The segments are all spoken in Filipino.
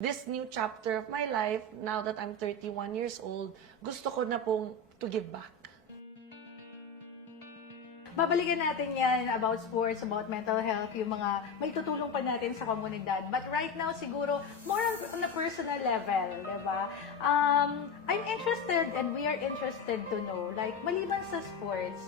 this new chapter of my life, now that I'm 31 years old, gusto ko na pong to give back. Babalikan natin yan about sports, about mental health, yung mga may tutulong pa natin sa komunidad. But right now, siguro, more on, on a personal level, di ba? Um, I'm interested and we are interested to know, like, maliban sa sports,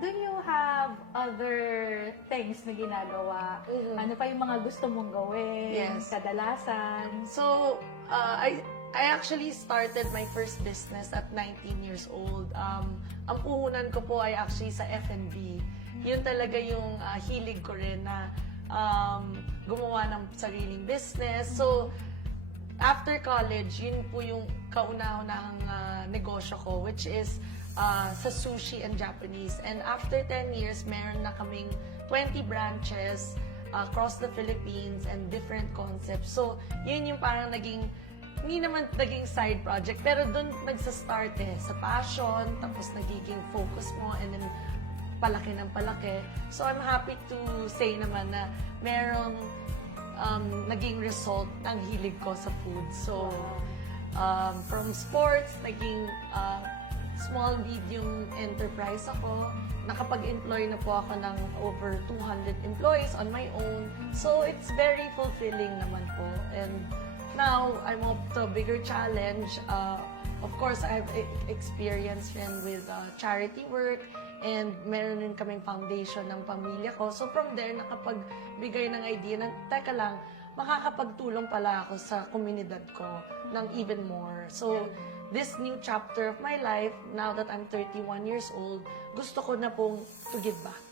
do you have other things na ginagawa? Mhm. Ano pa yung mga gusto mong gawin? Yes. Kadalasan? So, uh, I I actually started my first business at 19 years old. Um, ang puhunan ko po ay actually sa F&B. Yun talaga yung uh, hilig ko rin na um, gumawa ng sariling business. So, after college, yun po yung kauna-unahang uh, negosyo ko, which is uh, sa sushi and Japanese. And after 10 years, meron na kaming 20 branches uh, across the Philippines and different concepts. So, yun yung parang naging, hindi naman naging side project, pero doon nagsa-start eh, sa passion, tapos nagiging focus mo, and then palaki ng palaki. So, I'm happy to say naman na merong um, naging result ng hilig ko sa food. So, um, from sports, naging small, medium enterprise ako. Nakapag-employ na po ako ng over 200 employees on my own. So, it's very fulfilling naman po. And now, I'm up to a bigger challenge. Uh, of course, I have e- experience rin with uh, charity work and meron rin kaming foundation ng pamilya ko. So from there, nakapagbigay ng idea na, teka lang, makakapagtulong pala ako sa komunidad ko ng even more. So, this new chapter of my life, now that I'm 31 years old, gusto ko na pong to give back.